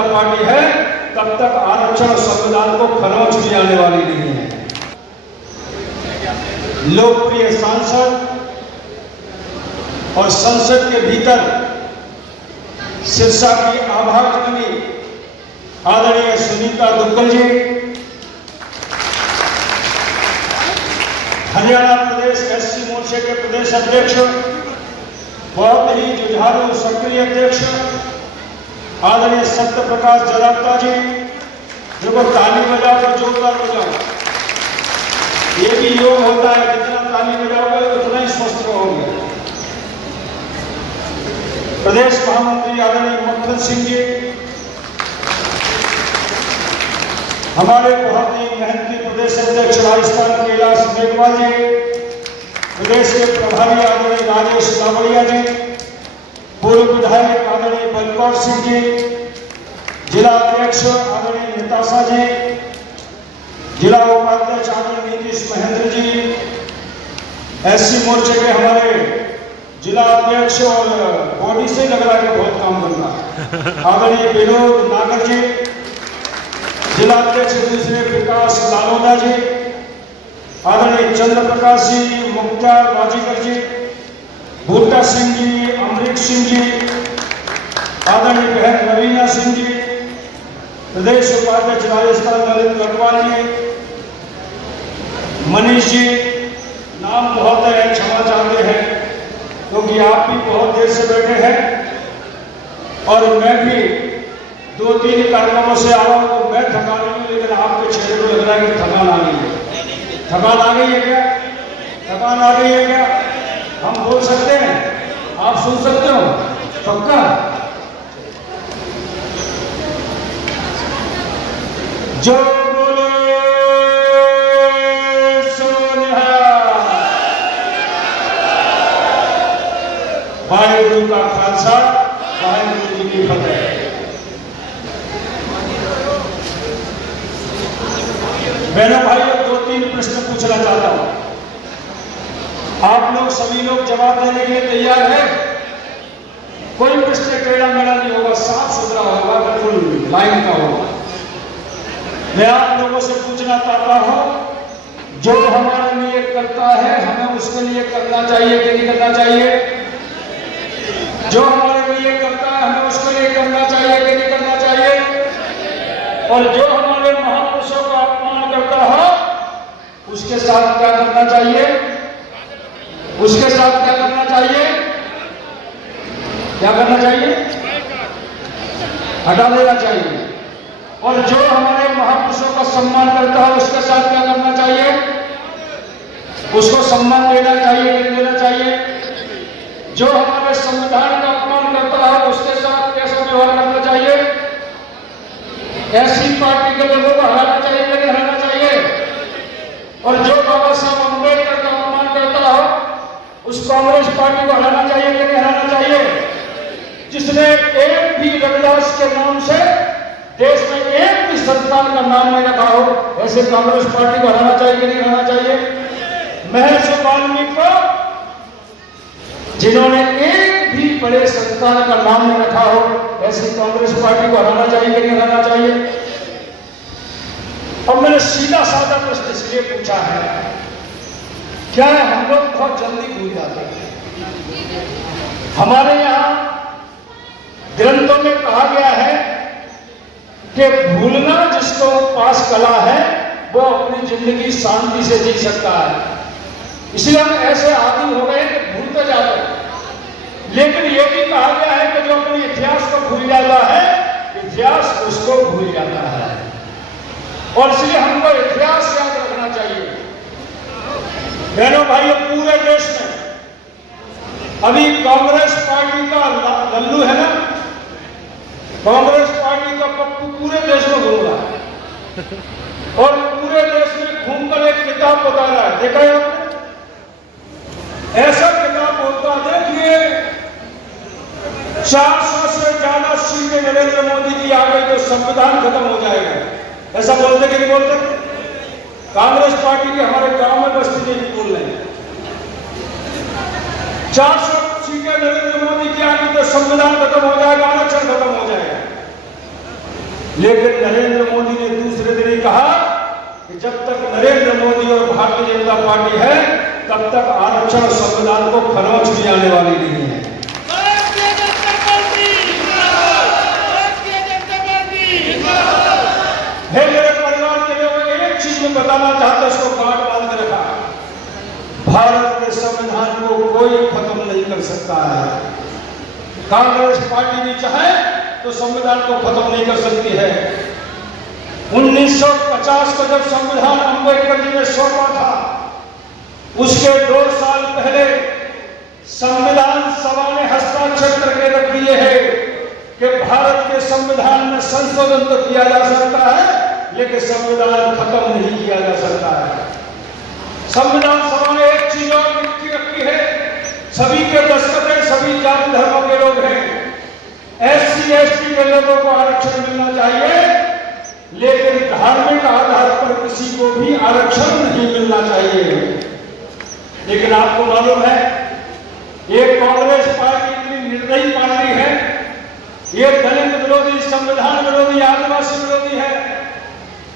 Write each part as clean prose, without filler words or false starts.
जनता party है, तब तक आरक्षण संविधान को खरोंच भी आने वाली नहीं है। लोकप्रिय सांसद और संसद के भीतर सिरसा की आभा जननी आदरणीय सुनीता दुग्गल जी, हरियाणा प्रदेश एससी मोर्चे के प्रदेश अध्यक्ष, बहुत ही जुझारू सक्रिय अध्यक्ष आदरणीय सत्य प्रकाश जरावता जी, देखो ताली बजाओ तो जोरदार बजाओ, ये भी योग होता है, जितना ताली बजाओगे उतना ही स्वस्थ रहोगे। प्रदेश महामंत्री आदरणीय मक्खन सिंह जी, हमारे बहुत ही मेहनती प्रदेश अध्यक्ष राजस्थान कैलाश मेघवाल जी, प्रदेश के प्रभारी आदरणीय राजेश लावड़िया जी, पूर्व विधायक आदरणीय बलकौर सिंह जी, जिला अध्यक्ष आदरणीय निताशा जी, जिला उपाध्यक्ष आदरणीय नीतीश महेंद्र जी, एससी मोर्चे के हमारे जिला अध्यक्ष और बॉडी से लग रहा है कि बहुत काम करना आदरणीय विनोद नागर जी, जिला अध्यक्ष दूसरे विकास लालोदा जी, आदरणीय चंद्र प्रकाश जी, मुख्तार वाजीकर जी, बूटा सिंह जी, अमरीक सिंह जी, आदरणीय बहन रवीना सिंह जी, प्रदेश उपाध्यक्ष राजस्थान ललित गढ़वाल जी, मनीष जी, नाम बहुत है, क्षमा चाहते हैं क्योंकि आप भी बहुत देर से बैठे हैं और मैं भी 2-3 कार्यक्रमों से आया हूं, तो मैं थका नहीं हूं, लेकिन आपके चेहरे को लग रहा है कि थकान आ गई है। थकान आ गई है क्या? थकान आ गई है क्या? हम बोल सकते हैं, आप सुन सकते हो? पक्का? जो बोले सो निहाल। वाहेगुरु का खालसा, वाहेगुरु जी की फतेह। बहनों भाइयों, 2-3 प्रश्न पूछना चाहता हूं, आप लोग सभी लोग जवाब देने के लिए तैयार हैं? कोई प्रश्न टेढ़ा मेढ़ा नहीं होगा, साफ सुथरा होगा, बिल्कुल लाइन का होगा। मैं आप लोगों से पूछना चाहता हूं, जो हमारे लिए करता है हमें उसके लिए करना चाहिए कि नहीं करना चाहिए? जो हमारे लिए करता है हमें उसके लिए करना चाहिए कि नहीं करना चाहिए? और जो हमारे महापुरुषों का अपमान करता हो उसके साथ क्या करना चाहिए? उसके साथ क्या करना चाहिए? क्या करना चाहिए? हटा देना चाहिए। और जो हमारे महापुरुषों का सम्मान करता है उसके साथ क्या करना चाहिए? उसको सम्मान देना चाहिए कि नहीं देना चाहिए? जो हमारे संविधान का अपमान करता है उसके साथ कैसा व्यवहार करना चाहिए? ऐसी पार्टी के लोगों को हराना चाहिए कि नहीं हराना चाहिए? और जो बाबा साहब अम्बेडकर का अपमान करता हो उस कांग्रेस पार्टी को हराना चाहिए कि नहीं हराना चाहिए? जिसने एक भी रविदास के नाम से देश में एक भी संस्थान का नाम नहीं रखा हो, ऐसे कांग्रेस पार्टी को हराना चाहिए कि नहीं हराना चाहिए? महर्षि वाल्मीकि को, जिन्होंने एक भी बड़े संस्थान का नाम नहीं रखा हो, ऐसी कांग्रेस पार्टी को हराना चाहिए कि नहीं हराना चाहिए? और मैंने सीधा साधा प्रश्न इसलिए पूछा है, क्या हम लोग बहुत जल्दी भूल जाते हैं? हमारे यहाँ ग्रंथों में कहा गया है कि भूलना जिसको पास कला है वो अपनी जिंदगी शांति से जी सकता है। इसलिए हम ऐसे आदि हो गए कि भूलते जाते हैं। लेकिन ये भी कहा गया है कि जो अपने इतिहास को भूल जाता है, इतिहास उसको भूल जाता है। और इसलिए हमको इतिहास याद रखना चाहिए। बहनों भाइयों, पूरे देश में अभी कांग्रेस पार्टी का लल्लू है ना, कांग्रेस पार्टी का पप्पू पूरे देश में घूम रहा है और पूरे देश में घूमकर एक किताब बता रहा है। देखा है आपने? ऐसा किताब होता, देखिए 400 से ज्यादा सीटें नरेंद्र मोदी की आ गई तो संविधान खत्म हो जाएगा। ऐसा बोलते कि नहीं बोलते? कांग्रेस पार्टी के हमारे गांव में बस्ती नहीं बोल रहे हैं। 400 सीटें नरेंद्र मोदी की आ गई तो संविधान खत्म हो जाएगा, आरक्षण खत्म हो जाएगा। लेकिन नरेंद्र मोदी ने दूसरे दिन ही कहा कि जब तक नरेंद्र मोदी और भारतीय जनता पार्टी है तब तक आरक्षण और संविधान को खरोंच भी आने वाली नहीं है। हे मेरे परिवार के लोग, एक चीज में बताना चाहता हूं, उसको गांठ बांध के रखा, भारत के संविधान को कोई खत्म नहीं कर सकता है। कांग्रेस पार्टी भी चाहे तो संविधान को खत्म नहीं कर सकती है। 1950 को जब संविधान अंबेडकर जी ने सौंपा था, उसके 2 साल पहले संविधान सभा ने हस्ताक्षर करके रख दिए हैं कि भारत के संविधान में संशोधन तो किया जा सकता है लेकिन संविधान खत्म नहीं किया जा सकता है। संविधान सभा ने एक चीज और लिखी रखी है, सभी के दस्तखत हैं, सभी जाति धर्मों के लोग हैं, SC ST के लोगों को आरक्षण मिलना चाहिए, लेकिन धार्मिक आधार पर किसी को भी आरक्षण नहीं मिलना चाहिए। लेकिन आपको मालूम है, ये कांग्रेस पार्टी इतनी निर्दयी पार्टी है, ये दलित विरोधी, संविधान विरोधी, आदिवासी विरोधी है।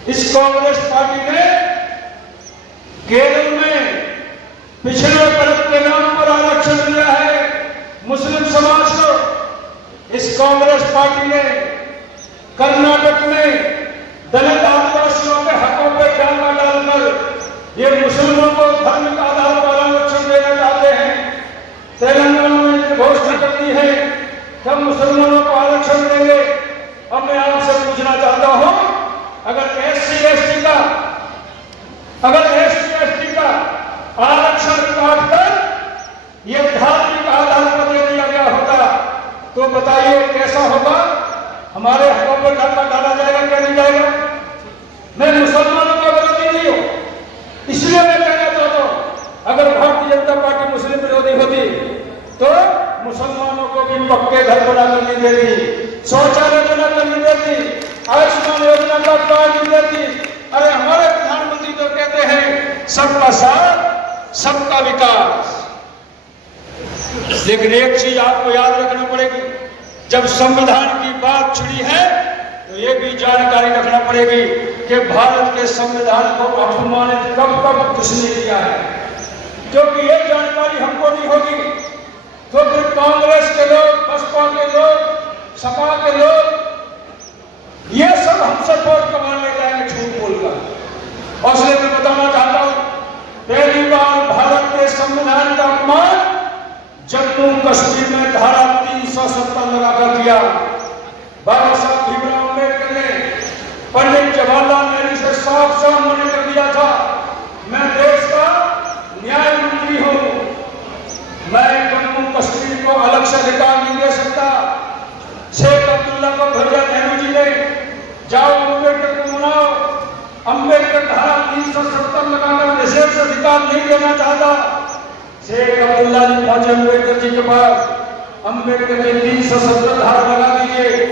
इस कांग्रेस पार्टी ने केरल में पिछड़े वर्ग के नाम पर आरक्षण दिया है मुस्लिम समाज को। इस कांग्रेस पार्टी ने कर्नाटक में दलित आदिवासियों के हकों पर डांगा डालकर ये मुसलमानों को धार्मिक आधार पर आरक्षण देना चाहते हैं। तेलंगाना में घोषणा कर दी है कि हम मुसलमानों को आरक्षण देंगे। अब मैं आपसे पूछना चाहता हूं, अगर SC ST का आरक्षण काटकर ये धार्मिक आधार पर दे दिया गया होता तो बताइए कैसा होगा? हमारे हकों पर डांगा डाला जाएगा क्या नहीं जाएगा? मैं मुसलमानों का विरोधी नहीं हूं, इसलिए मैं कहना चाहता हूं, अगर भारतीय जनता पार्टी मुस्लिम विरोधी होती तो मुसलमानों को भी पक्के घर बनाकर नहीं देती, शौचालय बनाकर नहीं देती, आयुष्मान योजना का कार्ड नहीं देती। अरे हमारे प्रधानमंत्री तो कहते हैं सबका साथ सबका विकास। लेकिन एक चीज आपको याद रखना पड़ेगी, जब संविधान की बात छिड़ी है तो ये भी जानकारी रखना पड़ेगी कि भारत के संविधान को अपमानित कब कब किसने किया है। क्योंकि ये जानकारी हमको नहीं होगी तो फिर कांग्रेस के लोग, बसपा के लोग, सपा के लोग ये सब हमसे वोट कमा ले जाएंगे झूठ बोलकर। और इसलिए मैं बताना चाहता हूं, पहली बार भारत के संविधान का अपमान जम्मू कश्मीर में धारा 370 लगाकर किया। बाबा साहब भीमराव अम्बेडकर ने पंडित जवाहरलाल नेहरू से साफ साफ मना कर दिया था, मैं देश का न्याय मंत्री हूं, मैं जम्मू कश्मीर को अलग से अधिकार नहीं दे सकता। शेख अब्दुल्ला को भेजा नेहरू जी ने, जाओ अम्बेडकर को मनाओ। अम्बेडकर धारा 370 लगाकर विशेष अधिकार नहीं देना चाहता। शेख अब्दुल्ला जी पहुंचे अम्बेडकर जी के पास, अम्बेडकर जी 370 धारा लगा दीजिए,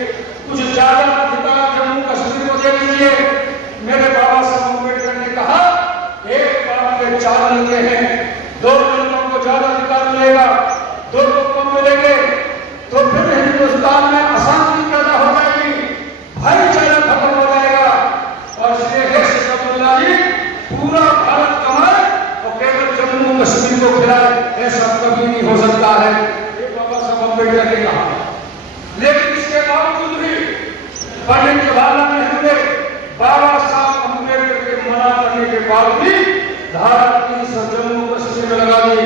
कुछ ज्यादा अधिकार जम्मू कश्मीर को दे दीजिए। मेरे बाबा साहब अम्बेडकर ने कहा, एक बात के 4 लड़के हैं, 2 लड़कों को ज्यादा अधिकार मिलेगा, 2 को कम मिलेंगे, तो फिर हिंदुस्तान में अशांति पैदा हो जाएगी, भाईचारा खत्म हो जाएगा। और इसलिए शेख अब्दुल्ला जी पूरा भारत कमाए और केवल जम्मू कश्मीर को खिलाए, ऐसा कभी नहीं हो सकता है, ये बाबा साहब अम्बेडकर ने कहा। लेकिन इसके बावजूद भी पंडित जवाहरलाल नेहरू ने बाबा साहब अम्बेडकर के मना करने के बाद भी धारा 300 जम्मू कश्मीर में लगा दी।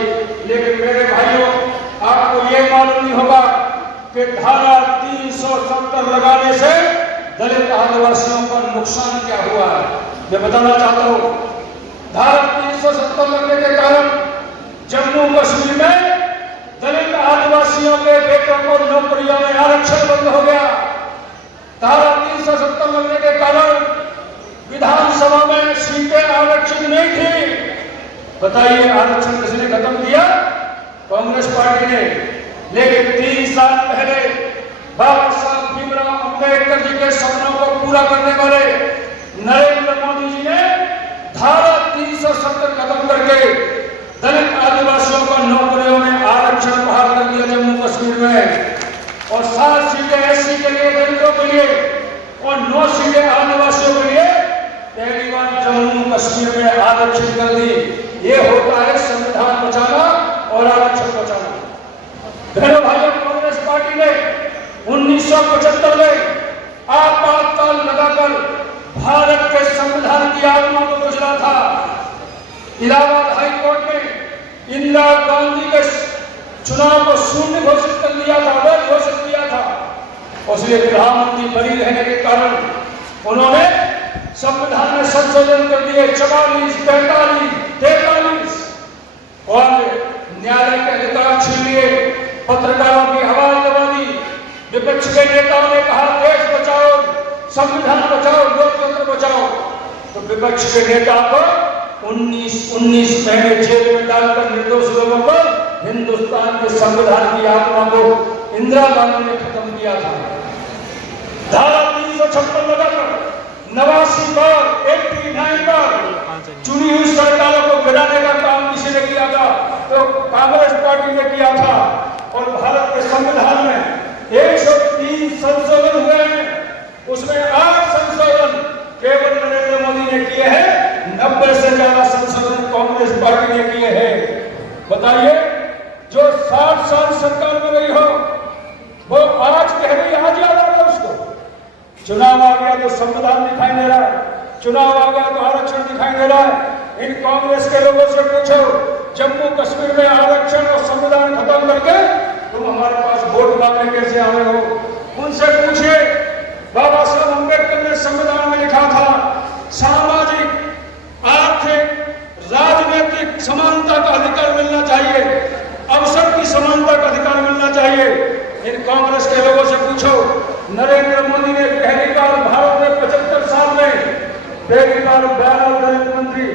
लेकिन मेरे भाइयों, आपको ये मालूम नहीं होगा कि धारा 370 लगाने से दलित आदिवासियों का नुकसान क्या हुआ है। मैं बताना चाहता हूं, धारा 370 लगने के कारण जम्मू कश्मीर में दलित आदिवासियों के बेटों को नौकरियों में आरक्षण बंद हो गया। धारा 370 लगने के कारण विधानसभा में सीटें आरक्षित नहीं थी। बताइए आरक्षण किसने खत्म किया? कांग्रेस पार्टी ने। लेकिन 3 साल पहले बाबा साहब भीमराव अम्बेडकर जी के सपनों को पूरा करने वाले नरेंद्र मोदी जी ने धारा 370 खत्म करके दलित आदिवासियों को नौकरियों में आरक्षण बहाल कर दिया जम्मू कश्मीर में। और 7 सीटें SC के लिए, दलितों के लिए और 9 सीटें आदिवासियों के लिए पहली बार जम्मू कश्मीर में आरक्षण कर दी। ये होता है संविधान बचाना और आरक्षण बचाना। बहनों भाइयों, कांग्रेस पार्टी ने 1975 में आपातकाल लगाकर भारत के संविधान की आत्मा को गुजरा था। इलाहाबाद हाई कोर्ट ने इंदिरा गांधी के चुनाव को शून्य घोषित कर दिया था, अवैध घोषित किया था। उसलिए प्रधानमंत्री बनी रहने के कारण उन्होंने संविधान में संशोधन कर दिए 44, 45, 43 और न्यायालय के अधिकार छीन लिए, पत्रकारों की आवाज दबा दी। विपक्ष के नेताओं ने कहा देश बचाओ, संविधान बचाओ, लोकतंत्र बचाओ, तो विपक्ष के नेता को 19 महीने जेल में डालकर निर्दोष लोगों को हिंदुस्तान के संविधान की आत्मा को इंदिरा गांधी ने खत्म किया था। धारा 356 लगाकर 89 बार 89 बार चुनी हुई सरकारों को गिराने का काम किसी ने किया था? तो कांग्रेस पार्टी ने किया था। और भारत के संविधान में 103 संशोधन हुए हैं, उसमें 8 संशोधन केवल नरेंद्र मोदी ने किए हैं, 90 से ज्यादा संशोधन कांग्रेस पार्टी ने किए हैं। बताइए, जो 60 साल सरकार में रही हो वो आज कह रही, आज याद आ रहा है उसको। चुनाव आ गया तो संविधान दिखाई दे रहा है, चुनाव आ गया तो आरक्षण दिखाई दे रहा है। इन कांग्रेस के लोगों से पूछो, जम्मू कश्मीर में आरक्षण और संविधान खत्म करके तुम हमारे पास वोट मांगने कैसे आए हो? उनसे पूछिए, बाबा साहब अम्बेडकर ने संविधान में लिखा था सामाजिक, आर्थिक, राजनीतिक समानता का अधिकार मिलना चाहिए, अवसर की समानता का अधिकार मिलना चाहिए। इन कांग्रेस के लोगों से पूछो, नरेंद्र मोदी ने पहली बार भारत में 75 साल में पहली बार 12 दलित मंत्री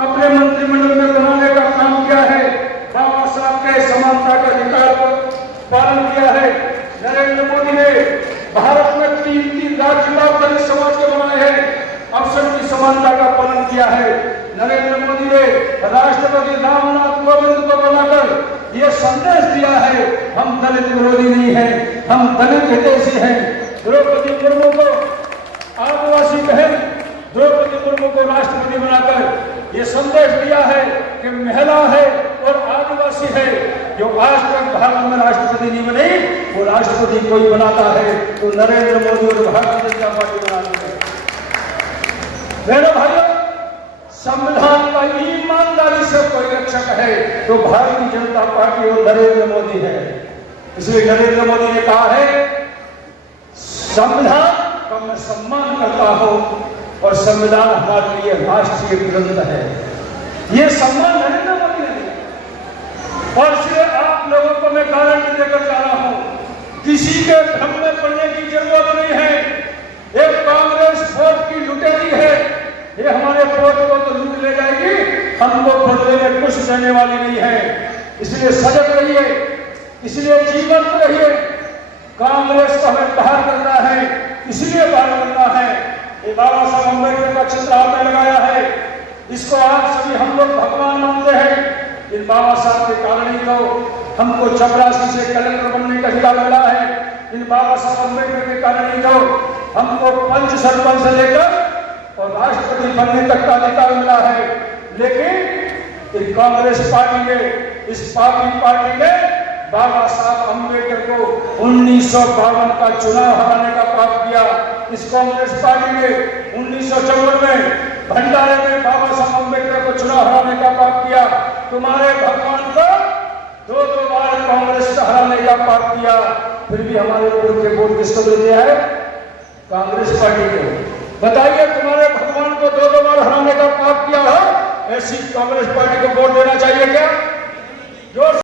अपने मंत्रिमंडल में बनाने का काम किया है, बाबा साहब के समानता के अधिकार को पालन किया है। नरेंद्र मोदी ने भारत में 3 राज्यपाल दलित समाज के बनाए हैं, अवसर की समानता का पालन किया है। नरेंद्र मोदी ने राष्ट्रपति रामनाथ कोविंद को बनाकर यह संदेश दिया है, हम दलित विरोधी नहीं हैं, हम दलित हितैषी हैं। द्रौपदी मुर्मू को आदिवासी बहन द्रौपदी मुर्मू को राष्ट्रपति बनाकर यह संदेश दिया है कि महिला है और आदिवासी है। जो आज तक भारत में राष्ट्रपति नहीं बनी, वो राष्ट्रपति कोई बनाता है तो नरेंद्र मोदी और भारतीय जनता पार्टी बनाती है। बहनों भाइयों, संविधान का ईमानदारी से कोई रक्षक है तो भारतीय जनता पार्टी और नरेंद्र मोदी है। इसलिए नरेंद्र मोदी ने कहा है संविधान का मैं सम्मान करता हूं और संविधान हमारे लिए राष्ट्रीय ग्रंथ है। ये सम्मान नरेंद्र मोदी ने दिया और इसलिए आप लोगों को मैं गारंटी देकर जा रहा हूं, किसी के भ्रम में पड़ने की जरूरत नहीं है। एक कांग्रेस वोट की लुटेरी है, ये हमारे वोट को तो लूट ले जाएगी, हमको बदले में कुछ देने वाली नहीं है। इसलिए सजग रहिए, इसलिए जीवंत रहिए। कांग्रेस को हमें बाहर करना है, इसलिए बाहर करना है। ये बाबा साहब अम्बेडकर का चित्र आपने लगाया है, इसको आज सभी हम लोग भगवान मानते हैं। इन बाबा साहब के कारण ही तो हमको चपरासी से कलेक्टर बनने का अधिकार मिला है। इन बाबा साहब अम्बेडकर के कारण ही तो हमको पंच सरपंच से लेकर और राष्ट्रपति बनने तक का अधिकार मिला है। लेकिन इस कांग्रेस पार्टी ने, इस पार्टी ने बाबा साहब अम्बेडकर को 1952 का चुनाव हराने का पाप किया। इस कांग्रेस पार्टी ने 1954 में भंडारे में बाबा साहब अम्बेडकर को चुनाव हराने का पाप किया। तुम्हारे भगवान को 2 बार कांग्रेस का हराने का पाप किया, फिर भी हमारे वोट के वोट किसको देते हैं? कांग्रेस पार्टी को। बताइए, तुम्हारे भगवान को 2 बार हराने का पाप किया है, ऐसी कांग्रेस पार्टी को वोट देना चाहिए क्या? जो